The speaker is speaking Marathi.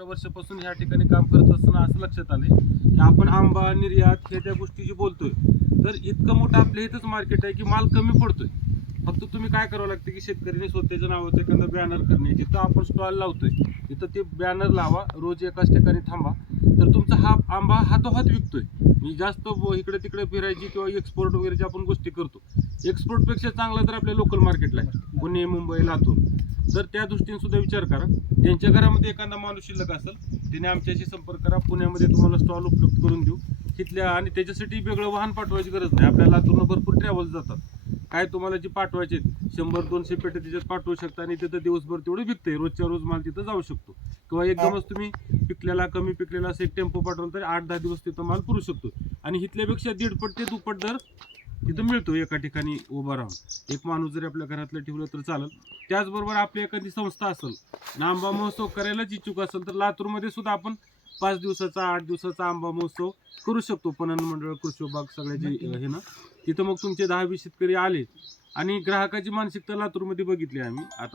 15 वर्षापासून ह्या ठिकाणी काम करत असताना असं लक्षात आले की आपण आंबा निर्यात हे त्या गोष्टीची बोलतोय, तर इतकं मोठं आपल्या इथंच मार्केट आहे की माल कमी पडतोय. फक्त तुम्ही काय करावं लागतं की शेतकऱ्यांनी स्वतःच्या नावाचं एखादा बॅनर करणे, जिथं आपण स्टॉल लावतोय तिथं ते बॅनर लावा, रोज एकाच ठिकाणी थांबा, तर तुमचा हा आंबा हातोहात विकतोय. मी जास्त इकडे तिकडे फिरायची किंवा एक्सपोर्ट वगैरेची आपण गोष्टी करतो, एक्सपोर्टपेक्षा चांगला तर आपल्या लोकल मार्केटला आहे, पुणे, मुंबई, लातूर. तर त्या दृष्टीने सुद्धा विचार करा. ज्यांच्या घरामध्ये एखादा माणूस शिल्लक असेल त्याने आमच्याशी संपर्क करा, पुण्यामध्ये तुम्हाला स्टॉल उपलब्ध करून देऊ तिथल्या. आणि त्याच्यासाठी वेगळं वाहन पाठवायची गरज नाही, आपल्या लातूरनं भरपूर ट्रॅव्हल्स जातात. काय तुम्हाला जे पाठवायचे 100-200 पेटे त्याच्यात पाठवू शकता आणि तिथं दिवसभर तेवढे विकते, रोजच्या रोज माल तिथं जाऊ शकतो. किंवा एकदमच तुम्ही पिकलेला कमी पिकलेला असं एक टेम्पो पाठवला तर 8-10 दिवस तिथं माल पुरू शकतो. आणि इथल्यापेक्षा 1.5 ते 2 दर तिथं मिळतो एका ठिकाणी उभा राहून. एक माणूस जरी आपल्या घरातलं ठेवलं तर चालेल. त्याचबरोबर आपली एखादी संस्था असेल आणि आंबा महोत्सव करायलाच इच्छुक असेल तर लातूरमध्ये सुद्धा आपण 5 दिवसाचा 8 दिवसाचा आंबा महोत्सव करू शकतो. पणन मंडळ, कृषी विभाग सगळ्याचे हे ना, तिथं मग तुमचे 10-20 शेतकरी आले आणि ग्राहकाची मानसिकता लातूरमध्ये बघितली आम्ही. आता